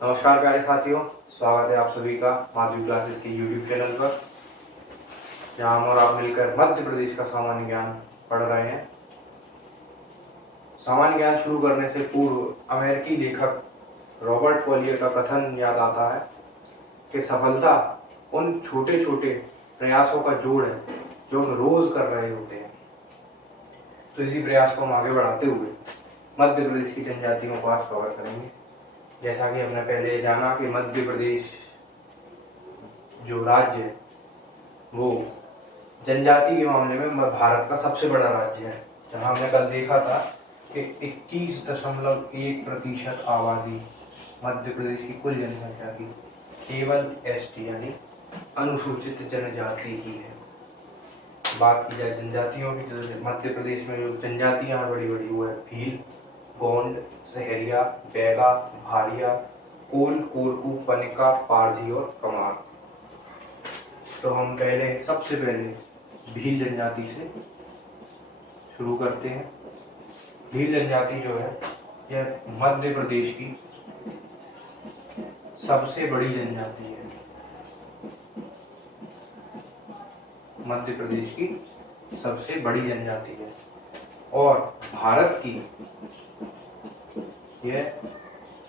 नमस्कार प्यारे साथियों, स्वागत है आप सभी का माधवी क्लासेस के यूट्यूब चैनल पर, जहां हम और आप मिलकर मध्य प्रदेश का सामान्य ज्ञान पढ़ रहे हैं। सामान्य ज्ञान शुरू करने से पूर्व अमेरिकी लेखक रॉबर्ट कॉलियर का कथन याद आता है कि सफलता उन छोटे छोटे प्रयासों का जोड़ है जो हम रोज कर रहे होते हैं। तो इसी प्रयास को हम आगे बढ़ाते हुए मध्य प्रदेश की जनजातियों को आज कवर करेंगे। जैसा कि हमने पहले जाना कि मध्य प्रदेश जो राज्य है वो जनजाति के मामले में भारत का सबसे बड़ा राज्य है, जहां हमने कल देखा था कि 21.1% आबादी मध्य प्रदेश की कुल जनसंख्या की केवल एसटी यानी अनुसूचित जनजाति की है। बात की जाए जनजातियों की, तो मध्य प्रदेश में जो जनजातियां बड़ी बड़ी वो है भील, गोंड, सहरिया, बैगा, भारिया, कोल, कोरकू, पनिका, पारधी और कमार। तो हम सबसे पहले भील जनजाति से शुरू करते हैं। भील जनजाति जो है यह मध्य प्रदेश की सबसे बड़ी जनजाति है। मध्य प्रदेश की सबसे बड़ी जनजाति है और भारत की यह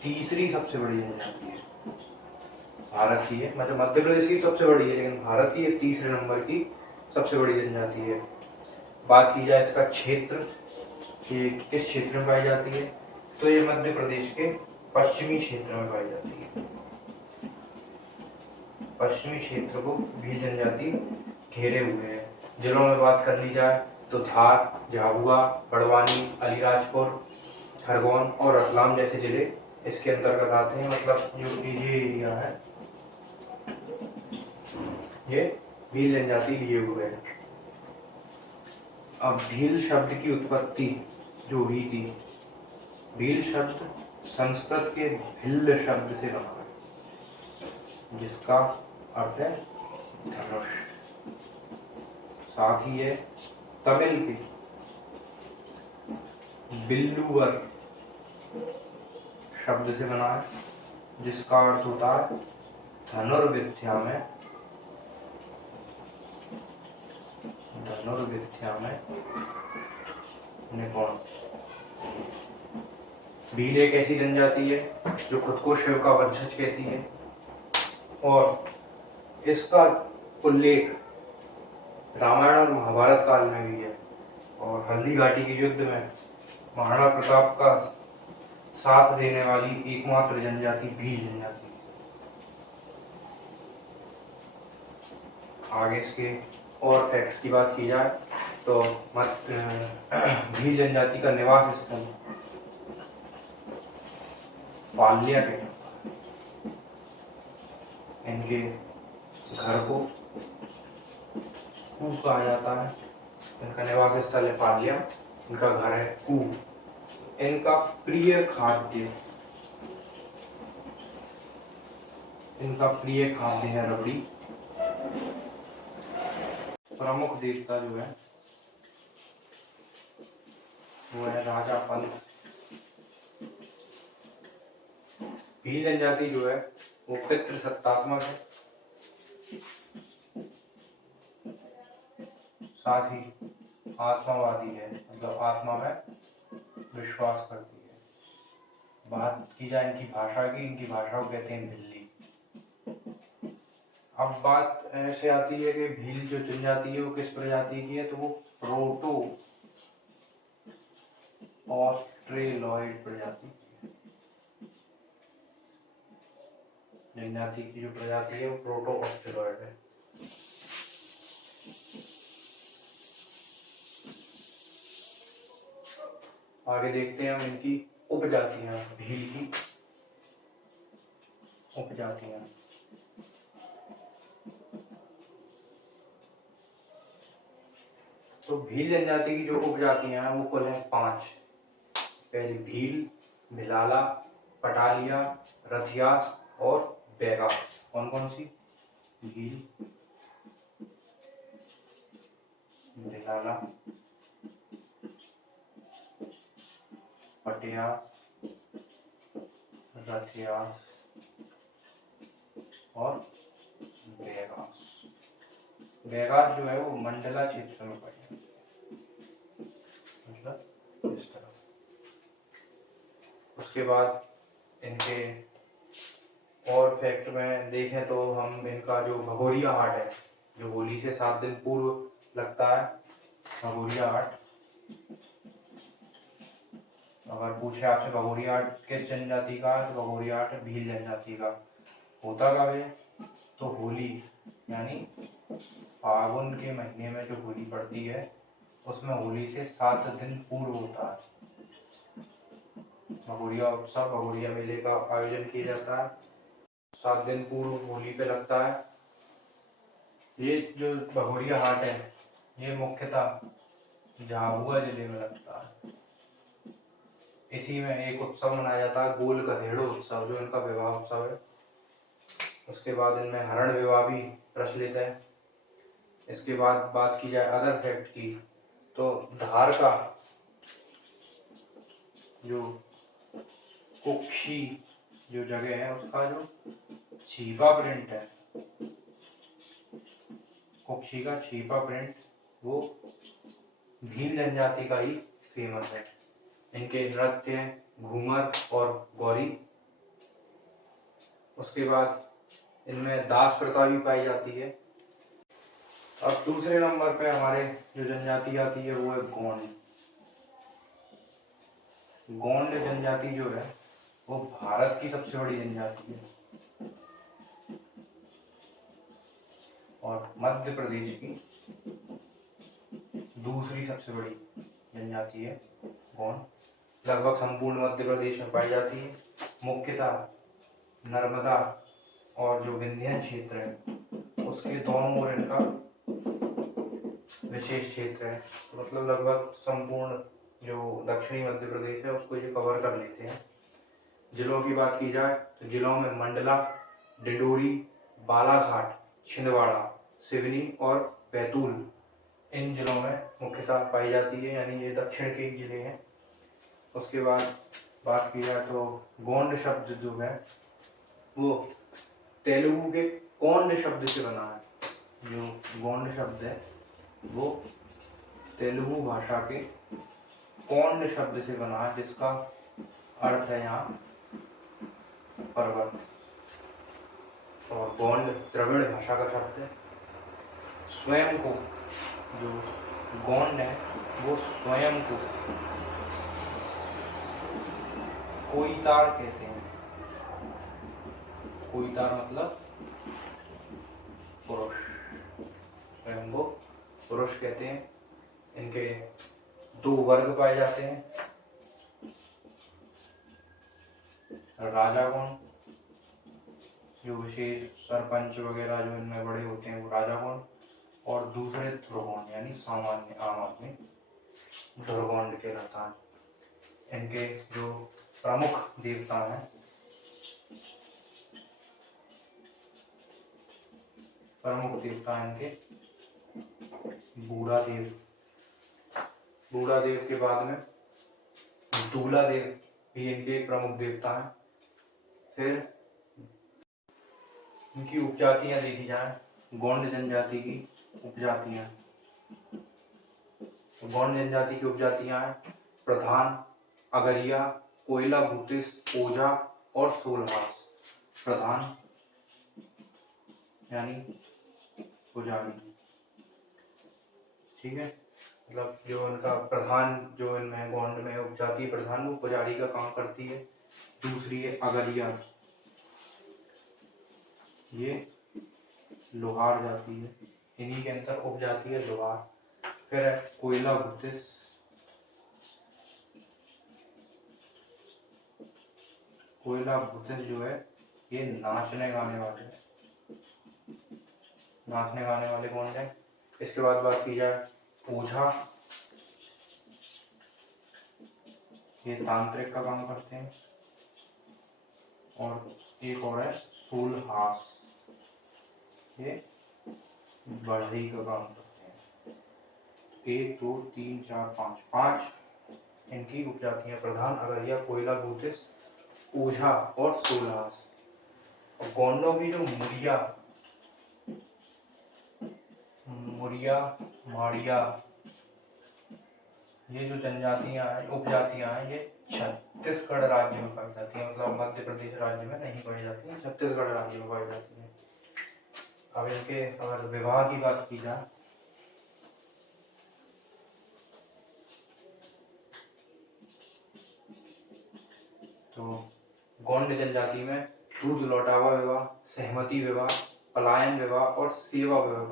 तीसरी सबसे बड़ी जनजाति है। भारत की है, मतलब मध्य प्रदेश की सबसे बड़ी है, लेकिन भारत की ये तीसरे नंबर की सबसे बड़ी जनजाति है। बात की जाए इसका क्षेत्र कि किस क्षेत्र में पाई जाती है, तो ये मध्य प्रदेश के पश्चिमी क्षेत्र में पाई जाती है। पश्चिमी क्षेत्र को भील जनजाति घेरे हुए है। जिलों में बात कर ली जाए तो धार, झाबुआ, बड़वानी, अलीराजपुर, खरगोन और रतलाम जैसे जिले इसके अंतर्गत आते हैं। मतलब जो ये एरिया है ये भील जनजाति लिए हुए है। अब भील शब्द की उत्पत्ति जो हुई थी, भील शब्द संस्कृत के भिल्ल शब्द से बना है, जिसका अर्थ है धनुष। साथ ही ये तमिल के बिल्लुवर शब्द से बना है, जिसका अर्थ होता है धनुर्विद्या में निपुण। भील एक ऐसी जनजाति है जो खुद को शिव का वंशज कहती है और इसका उल्लेख रामायण और महाभारत काल में भी है। और हल्दी घाटी के युद्ध में महाराणा प्रताप का साथ देने वाली एकमात्र जनजाति भील जनजाति। आगे इसके और फैक्ट्स की बात की जाए तो भील जनजाति का निवास स्थल पाल्या के, इनके घर को कू कहा जाता है। इनका निवास स्थल है पाल्या, इनका घर है कू। इनका प्रिय खाद्य है रबड़ी। प्रमुख देवता जो है वो है राजा पंत। भील जनजाति जो है वो पितृसत्तात्मक है, साथ ही आत्मावादी है, मतलब आत्मा में विश्वास करती है। बात की जाए इनकी भाषा की, इनकी भाषा को कहते हैं भिल्ली। अब बात ऐसे आती है कि भील जो जनजाति है वो किस प्रजाति की है, तो वो प्रोटो ऑस्ट्रेलॉइड प्रजाति की है। जनजाति की जो प्रजाति है वो प्रोटो ऑस्ट्रेलॉइड है। आगे देखते हैं हम इनकी उपजातियां, भील की उपजातियां। तो भील जनजाति की जो उपजातियां हैं वो कुल हैं 5। पहली भील, भिलाला, पटालिया, रथियास और बैगा। कौन कौन सी? भील, भिलाला, पटिया, रथियास और बैगास। बैगास जो है वो मंडला क्षेत्र में पाई जाती है, मतलब इस तरह। उसके बाद इनके और फैक्ट में देखें तो हम इनका जो भगोरिया हाट है, जो होली से 7 दिन पूर्व लगता है, भगोरिया हाट। अगर पूछे आपसे भगोरिया हाट किस जनजाति का है, तो भगोरिया हाट भील जनजाति का। होता कब है, तो होली यानी फागुन के महीने में जो होली पड़ती है उसमें होली से 7 दिन पूर्व होता है भगोरिया उत्सव, भगोरिया मेले का आयोजन किया जाता है। 7 दिन पूर्व होली पे लगता है। ये जो भगोरिया हाट है ये मुख्यतः झाबुआ जिले में लगता है। इसी में एक उत्सव मनाया जाता है गोल गधेड़ो उत्सव, जो इनका विवाह उत्सव है। उसके बाद इनमें हरण विवाह भी प्रचलित है। इसके बाद बात की जाए अदर फैक्ट की, तो धार का जो कुक्षी जो जगह है उसका जो छीपा प्रिंट है, कुक्षी का छीपा प्रिंट, वो भील जनजाति का ही फेमस है। इनके नृत्य घूमर और गौरी। उसके बाद इनमें दास प्रथा भी पाई जाती है। अब दूसरे नंबर पे हमारे जो जनजाति आती है वो है गोंड। गोंड जनजाति जो है वो भारत की सबसे बड़ी जनजाति है और मध्य प्रदेश की दूसरी सबसे बड़ी जनजाति है गोंड। लगभग संपूर्ण मध्य प्रदेश में पाई जाती है। मुख्यतः नर्मदा और जो विंध्य क्षेत्र है उसके दोनों ओर इनका विशेष क्षेत्र है। मतलब लगभग संपूर्ण जो दक्षिणी मध्य प्रदेश है उसको ये कवर कर लेते हैं। जिलों की बात की जाए तो जिलों में मंडला, डिंडोरी, बालाघाट, छिंदवाड़ा, सिवनी और बैतूल इन जिलों में मुख्यतः पाई जाती है, यानी ये दक्षिण के जिले हैं। उसके बाद बात की जाए तो गोंड शब्द जो है वो तेलुगु के कोंड शब्द से बना है। जो गोंड शब्द है वो तेलुगु भाषा के कोंड शब्द से बना है, जिसका अर्थ है यहाँ पर्वत। और गोंड द्रविड़ भाषा का शब्द है। स्वयं को जो गोंड है वो स्वयं को कोईतार कहते हैं। कोईतार मतलब पुरुष, स्वयं को पुरुष कहते हैं। इनके 2 वर्ग पाए जाते हैं, राजा गण जो विशेष सरपंच वगैरह जो इनमें बड़े होते हैं वो राजा गण, और दूसरे ध्रुवगण यानी सामान्य आम आदमी ध्रुवगण कहलाता है। इनके जो प्रमुख देवता हैं, प्रमुख देवता इनके बूढ़ा देव, बूढ़ा देव के बाद में दूल्हा देव भी इनके प्रमुख देवता हैं। फिर इनकी उपजातियां देखी जाए, गोंड जनजाति की उपजातियां, तो गोंड जनजाति की उपजातियां हैं प्रधान, अगरिया, कोयला भूतिस, ओझा और सोलहास। प्रधान यानी पुजारी, ठीक है। मतलब जो इनका प्रधान जो इनमें गोंड में उपजाति प्रधान वो पुजारी का काम करती है। दूसरी है अगरिया, ये लोहार जाती है, इन्हीं के अंदर उपजाति है लोहार। फिर है कोयला भूतिस, कोयला भूतिस जो है ये नाचने गाने वाले, नाचने गाने वाले गोंड है। इसके बाद बात की जाए ओझा, ये तांत्रिक का काम करते हैं। और एक और है सोलहास, ये बढ़ई का काम करते हैं। 1 2 3 4 5 इनकी उपजातियां प्रधान, अगरिया, कोयला भूतिस, ओझा और सोलहास। और गोंडों की जो मुरिया मुरिया माड़िया ये जो जनजातियां हैं, उपजातियां हैं, ये छत्तीसगढ़ राज्य में पाई जाती है। मतलब मध्य प्रदेश राज्य में नहीं पाई जाती है, छत्तीसगढ़ राज्य में पाई जाती है। अब इनके अगर विवाह की बात की जाए तो गोंड जनजाति में दूध लौटावा विवाह, सहमति विवाह, पलायन विवाह और सेवा विवाह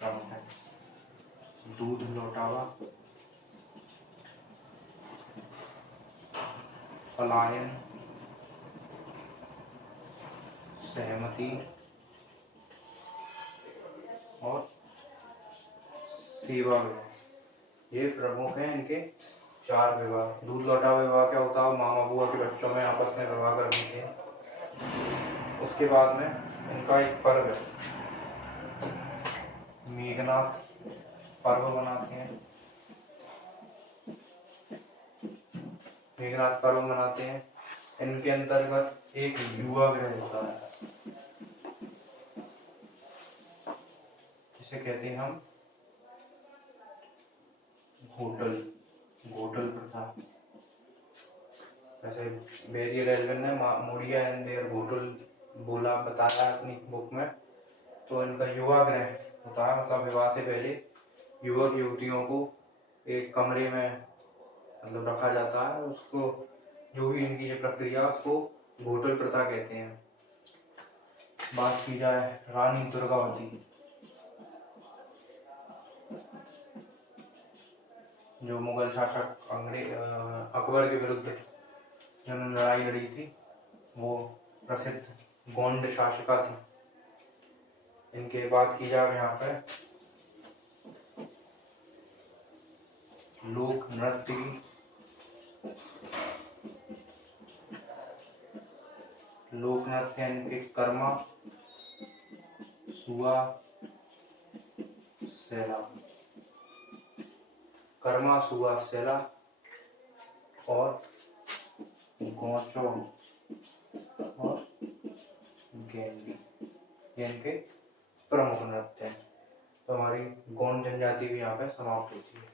प्रमुख है। दूध लौटावा, पलायन, सहमति और सेवा विवाह, ये प्रमुख है इनके 4 विवाह। दूध लौटा विवाह क्या होता है? मामा बुआ के बच्चों में आपस में विवाह कर देते हैं। उसके बाद में इनका एक पर्व है, मेघनाथ पर्व मनाते हैं। मेघनाथ पर्व मनाते हैं। इनके अंतर्गत एक युवा ग्रह होता है, जिसे कहते हैं हम घोटल, घोटल प्रथा। वैसे बेरियर एल्विन ने मुड़िया एंड देयर घोटल बोला, बताया अपनी बुक में। तो इनका युवा ग्रह होता है, मतलब विवाह से पहले युवक युवतियों को एक कमरे में मतलब रखा जाता है। उसको जो भी इनकी जो प्रक्रिया उसको घोटल प्रथा कहते हैं। बात की जाए रानी दुर्गावती, जो मुगल शासक अकबर के विरुद्ध जिन्होंने लड़ाई लड़ी थी, वो प्रसिद्ध गोंड शासिका थी। इनके बात की जाए यहाँ पर लोक नृत्य की, लोक नृत्य इनके कर्मा, सुआ, सेला, कर्मा, सुआ, सेला और गौचो और गेंडी, ये इनके प्रमुख नृत्य हैं। तो हमारी गोंड जनजाति भी यहाँ पे समाप्त होती है।